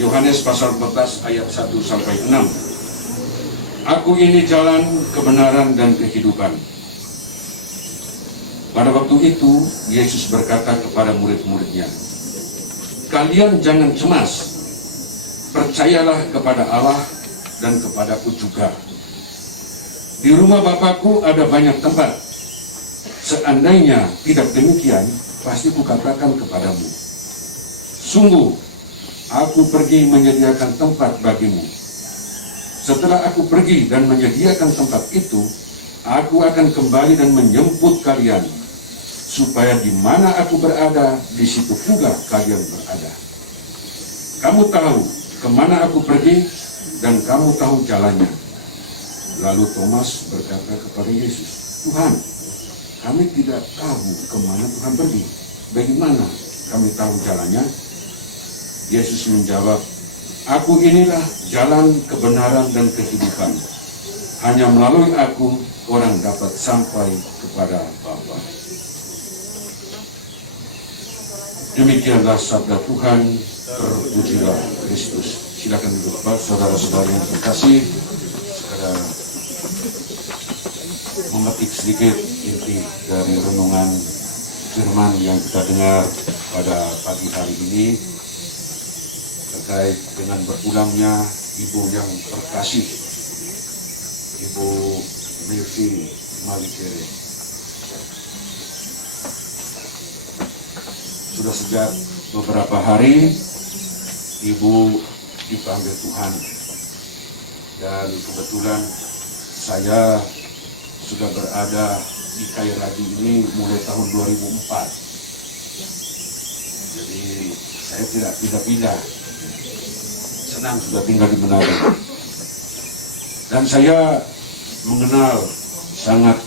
Yohanes pasal 14 ayat 1 sampai 6. Aku ini jalan, kebenaran, dan kehidupan. Pada waktu itu, Yesus berkata kepada murid-muridnya, kalian jangan cemas, percayalah kepada Allah dan kepadaku juga. Di rumah Bapakku ada banyak tempat. Seandainya tidak demikian, pasti kukatakan kepadamu, sungguh, aku pergi menyediakan tempat bagimu. Setelah aku pergi dan menyediakan tempat itu, aku akan kembali dan menjemput kalian, supaya di mana aku berada, di situ pula kalian berada. Kamu tahu kemana aku pergi, dan kamu tahu jalannya. Lalu Thomas berkata kepada Yesus, Tuhan, kami tidak tahu kemana Tuhan pergi. Bagaimana kami tahu jalannya? Yesus menjawab, aku inilah jalan, kebenaran, dan kehidupan. Hanya melalui aku, orang dapat sampai kepada Bapa. Demikianlah sabda Tuhan, terpujilah Kristus. Silakan duduk, Pak, saudara-saudara yang terkasih. Sekarang memetik sedikit inti dari renungan firman yang kita dengar pada pagi hari ini terkait dengan berpulangnya Ibu yang terkasih, Ibu Mercy Malikere. Sudah sejak beberapa hari Ibu dipanggil Tuhan, dan kebetulan saya sudah berada di Kairadi ini mulai tahun 2004. Jadi saya tidak pindah-pindah, senang sudah tinggal di Manado. Dan saya mengenal sangat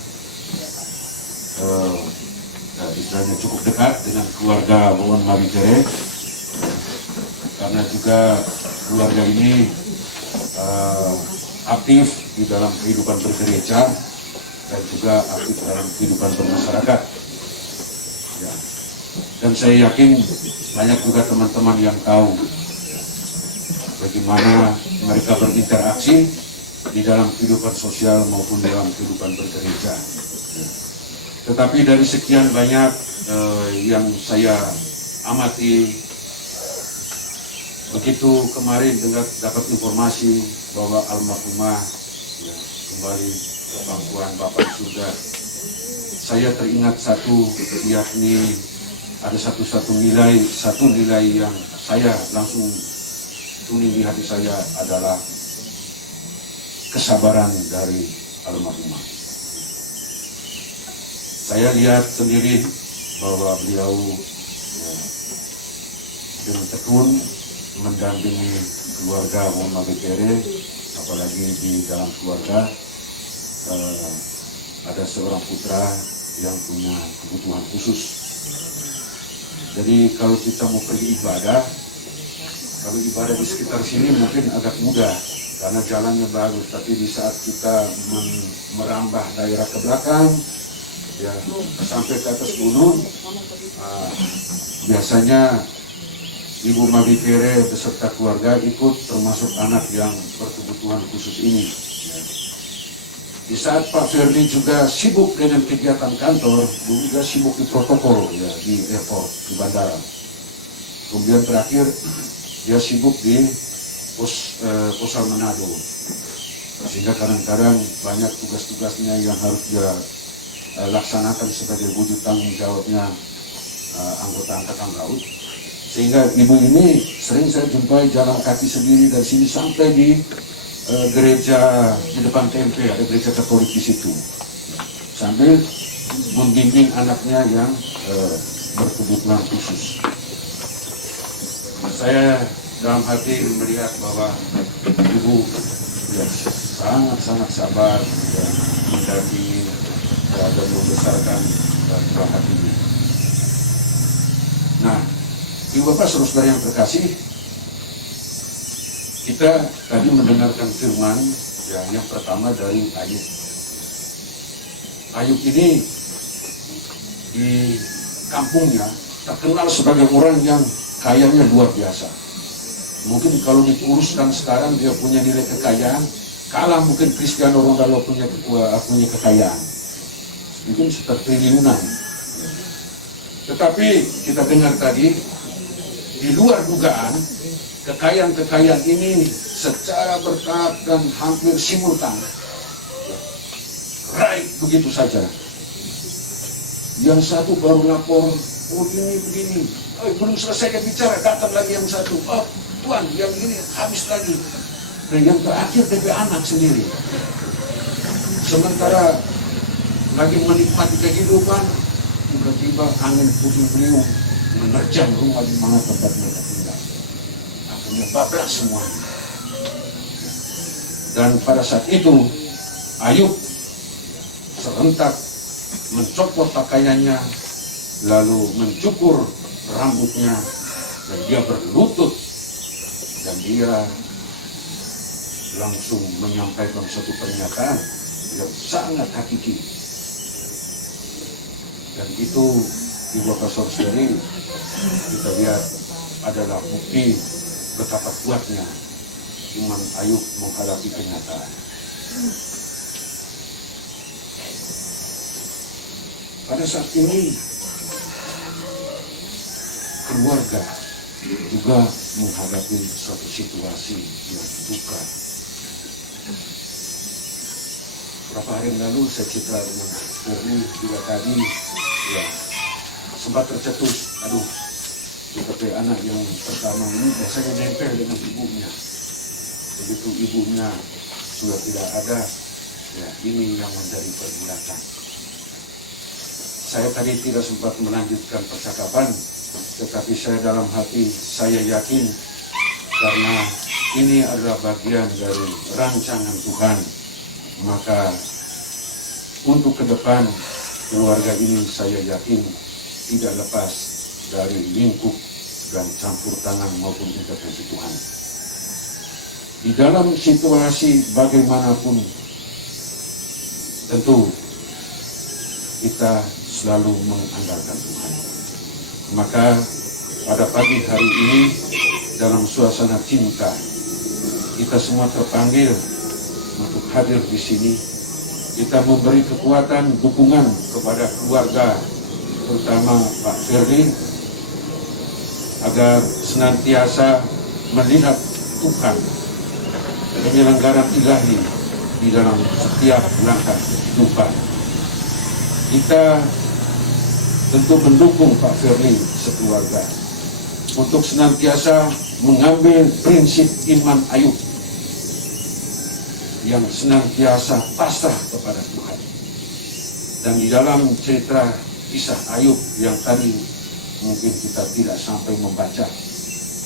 istilahnya cukup dekat dengan keluarga Wawan Malikere, karena juga keluarga ini aktif di dalam kehidupan bergereja dan juga aktif dalam kehidupan bermasyarakat. Ya. Dan saya yakin banyak juga teman-teman yang tahu bagaimana mereka berinteraksi di dalam kehidupan sosial maupun dalam kehidupan bergereja. Tetapi dari sekian banyak yang saya amati, begitu kemarin dapat informasi bahwa almarhumah ya, kembali ke pangkuan Bapa di surga, saya teringat satu, yakni ada satu nilai yang saya langsung tuning di hati saya adalah kesabaran dari almarhumah. Saya lihat sendiri bahwa beliau ya, dengan tekun mendampingi keluarga Wawan Malikere, apalagi di dalam keluarga ada seorang putra yang punya kebutuhan khusus. Jadi kalau kita mau pergi ibadah, kalau ibadah di sekitar sini mungkin agak mudah karena jalannya bagus, tapi di saat kita merambah daerah ke belakang, ya sampai ke atas gunung, biasanya Ibu Malikere beserta keluarga ikut, termasuk anak yang berkebutuhan khusus ini. Ya. Di saat Pak Ferdi juga sibuk dengan kegiatan kantor, juga sibuk di protokol ya, di airport, di bandara. Kemudian terakhir dia sibuk di Posal Manado, sehingga kadang-kadang banyak tugas-tugasnya yang harus dia laksanakan sebagai wujud tanggung jawabnya anggota Angkatan Laut. Sehingga ibu ini sering saya jumpai jalan kaki sendiri dari sini sampai di gereja di depan TMP, ada gereja Katolik di situ, sambil membimbing anaknya yang berkebutuhan khusus. Saya dalam hati melihat bahwa ibu ya, sangat sabar ya, mendampingi dan membesarkan buah hatinya. Nah, Ibu Bapak saudara yang terkasih, kita tadi mendengarkan firman ya, yang pertama dari Ayub. Ayub ini di kampungnya terkenal sebagai orang yang kayanya luar biasa. Mungkin kalau dikuruskan sekarang dia punya nilai kekayaan, kalah mungkin Cristiano Ronaldo punya kekayaan. Mungkin sekitar triliunan. Tetapi kita dengar tadi, di luar dugaan, kekayaan-kekayaan ini secara bertahap dan hampir simultan raih begitu saja. Yang satu baru lapor, oh ini begini, belum selesai dia bicara, datang lagi yang satu, oh Tuan, yang ini habis lagi. Dan yang terakhir DP anak sendiri. Sementara lagi menikmati kehidupan, tiba-tiba angin puting beliung menerjang rumah di mana tempat mereka tinggal. Akhirnya bablas semuanya. Dan pada saat itu, Ayub serentak mencopot pakaiannya, lalu mencukur rambutnya, dan dia berlutut, dan dia langsung menyampaikan suatu pernyataan yang sangat hakiki. Dan itu Ibu Pastor sendiri kita lihat adalah bukti betapa kuatnya iman Ayub menghadapi kenyataan. Pada saat ini keluarga juga menghadapi suatu situasi yang duka. Beberapa hari yang lalu saya cerita dengan Ferdi juga tadi, ya sempat tercetus, aduh, seperti anak yang pertama ini biasanya nempel dengan ibunya. Begitu ibunya sudah tidak ada, ya ini yang menjadi pergulatan. Saya tadi tidak sempat melanjutkan percakapan, tetapi saya dalam hati saya yakin karena ini adalah bagian dari rancangan Tuhan, maka untuk ke depan keluarga ini saya yakin tidak lepas dari lingkup dan campur tangan maupun intervensi Tuhan. Di dalam situasi bagaimanapun, tentu kita selalu mengandalkan Tuhan. Maka pada pagi hari ini dalam suasana cinta, kita semua terpanggil untuk hadir di sini. Kita memberi kekuatan, dukungan kepada keluarga, terutama Pak Ferdi, agar senantiasa melihat Tuhan, penyelenggaraan ilahi di dalam setiap langkah kehidupan. Kita tentu mendukung Pak Ferdi sekeluarga untuk senantiasa mengambil prinsip iman Ayub yang senantiasa pasrah kepada Tuhan. Dan di dalam cerita kisah Ayub yang tadi mungkin kita tidak sampai membaca,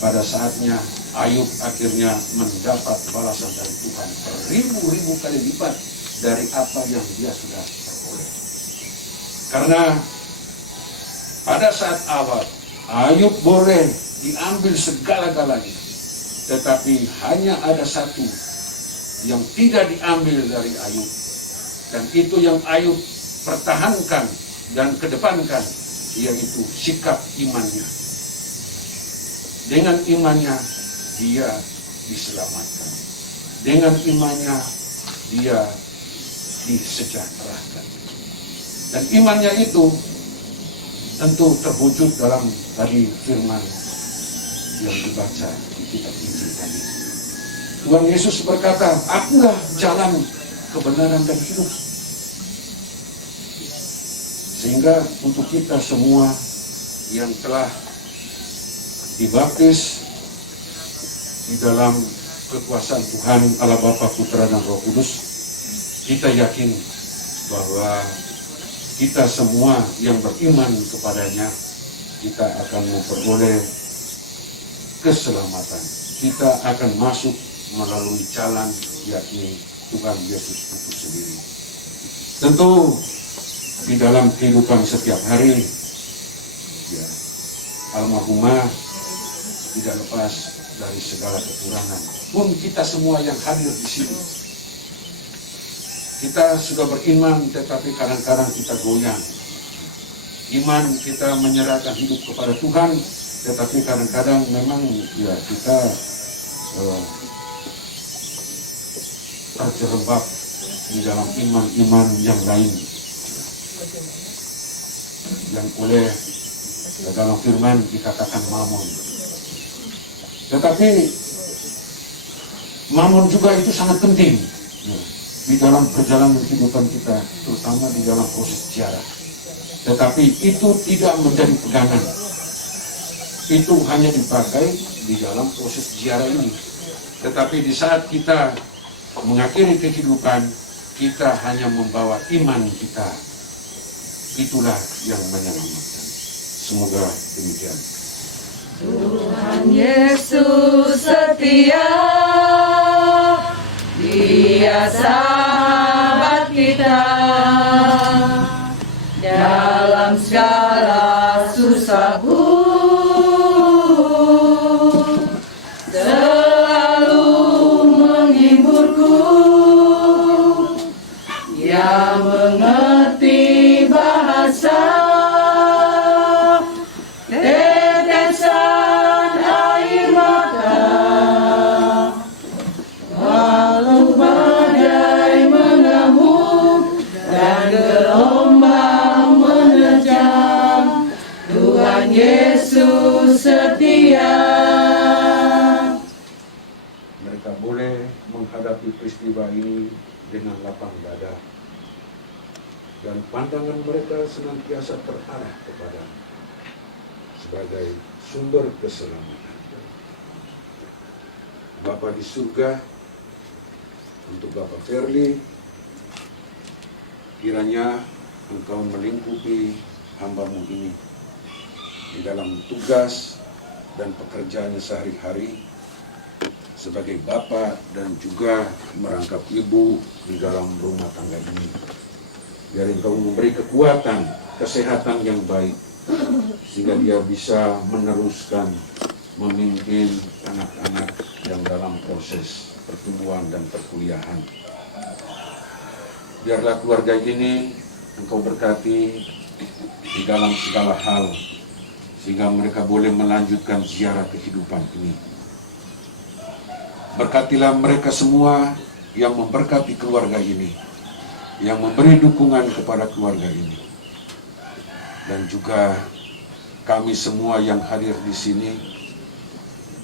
pada saatnya Ayub akhirnya mendapat balasan dari Tuhan beribu-ribu kali lipat dari apa yang dia sudah peroleh. Karena pada saat awal Ayub boleh diambil segala-galanya, tetapi hanya ada satu yang tidak diambil dari Ayub, dan itu yang Ayub pertahankan dan kedepankan, yaitu sikap imannya. Dengan imannya dia diselamatkan, dengan imannya dia disejahterakan, dan imannya itu tentu terwujud dalam tadi firman yang dibaca di kitab Injil tadi. Tuhan Yesus berkata, "Akulah jalan, kebenaran dan hidup." Sehingga untuk kita semua yang telah dibaptis di dalam kekuasaan Tuhan Allah Bapa, Putra dan Roh Kudus, kita yakin bahwa kita semua yang beriman kepadanya, kita akan memperoleh keselamatan. Kita akan masuk melalui jalan yakni Tuhan Yesus itu sendiri. Tentu di dalam kehidupan setiap hari, ya, almarhumah tidak lepas dari segala kekurangan. Pun kita semua yang hadir di sini, kita sudah beriman, tetapi kadang-kadang kita goyang. Iman kita menyerahkan hidup kepada Tuhan, tetapi kadang-kadang memang ya kita terjerembab di dalam iman-iman yang lain yang oleh dalam firman dikatakan mamon. Tetapi mamon juga itu sangat penting di dalam perjalanan kehidupan kita, terutama di dalam proses ziarah. Tetapi itu tidak menjadi pegangan. Itu hanya dipakai di dalam proses ziarah ini. Tetapi di saat kita mengakhiri kehidupan, kita hanya membawa iman kita. Itulah yang menyelamatkan. Semoga demikian. Tuhan Yesus setia, Dia sahabat kita dalam segala susahku, selalu menghiburku. Dia mengerti bahasa tetesan air mata, walau badai mengamuk dan gelombang menerjang, Tuhan Yesus setia. Mereka boleh menghadapi peristiwa ini dengan lapang dada, dan pandangan mereka senantiasa terarah kepada sebagai sumber keselamatan. Bapa di surga, untuk Bapak Verly, kiranya Engkau melingkupi hamba-Mu ini di dalam tugas dan pekerjaannya sehari-hari sebagai Bapak dan juga merangkap Ibu di dalam rumah tangga ini. Biar Engkau memberi kekuatan, kesehatan yang baik, sehingga dia bisa meneruskan memimpin anak-anak yang dalam proses pertumbuhan dan perkuliahan. Biarlah keluarga ini Engkau berkati di dalam segala hal, sehingga mereka boleh melanjutkan ziarah kehidupan ini. Berkatilah mereka semua yang memberkati keluarga ini, yang memberi dukungan kepada keluarga ini, dan juga kami semua yang hadir di sini.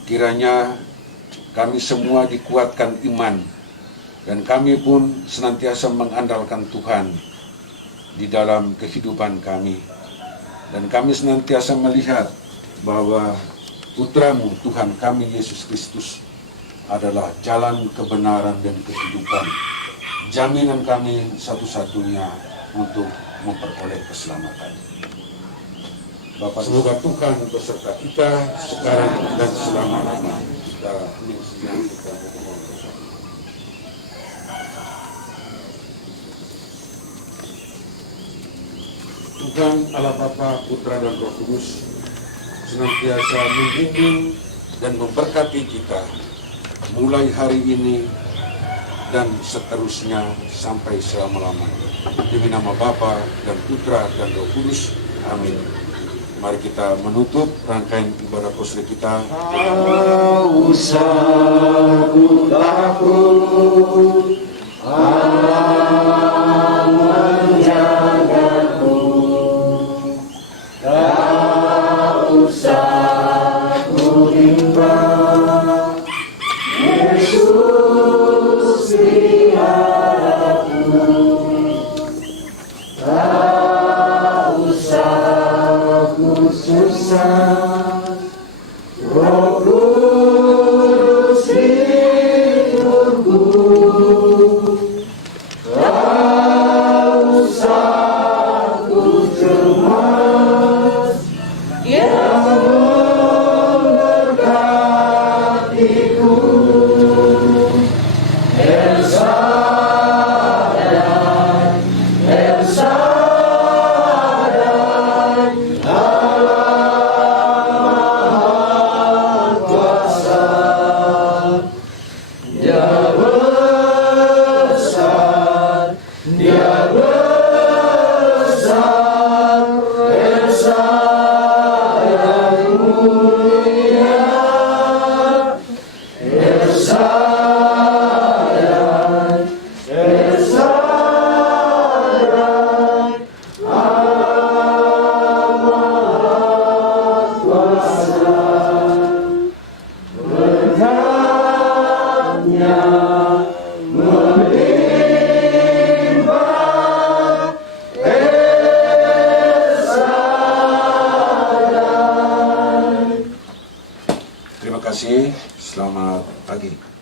Kiranya kami semua dikuatkan iman, dan kami pun senantiasa mengandalkan Tuhan di dalam kehidupan kami, dan kami senantiasa melihat bahwa Putra-Mu Tuhan kami Yesus Kristus adalah jalan kebenaran dan kehidupan, jaminan kami satu-satunya untuk memperoleh keselamatan. Bapak, semoga Tuhan beserta kita sekarang dan selama-lamanya. Kita menyediakan kita mohon bersama. Tuhan Allah Bapa, Putra dan Roh Kudus senantiasa membimbing dan memberkati kita mulai hari ini dan seterusnya sampai selama-lamanya. Demi nama Bapa dan Putra dan Roh Kudus. Amin. Mari kita menutup rangkaian ibadah kosri kita. Tak usah ku takut, Allah menjagaku. Tak usah ku bimbang, Yesus di hadapanku. Tak usah ku susah, Roh Kudus hidupku. pagi.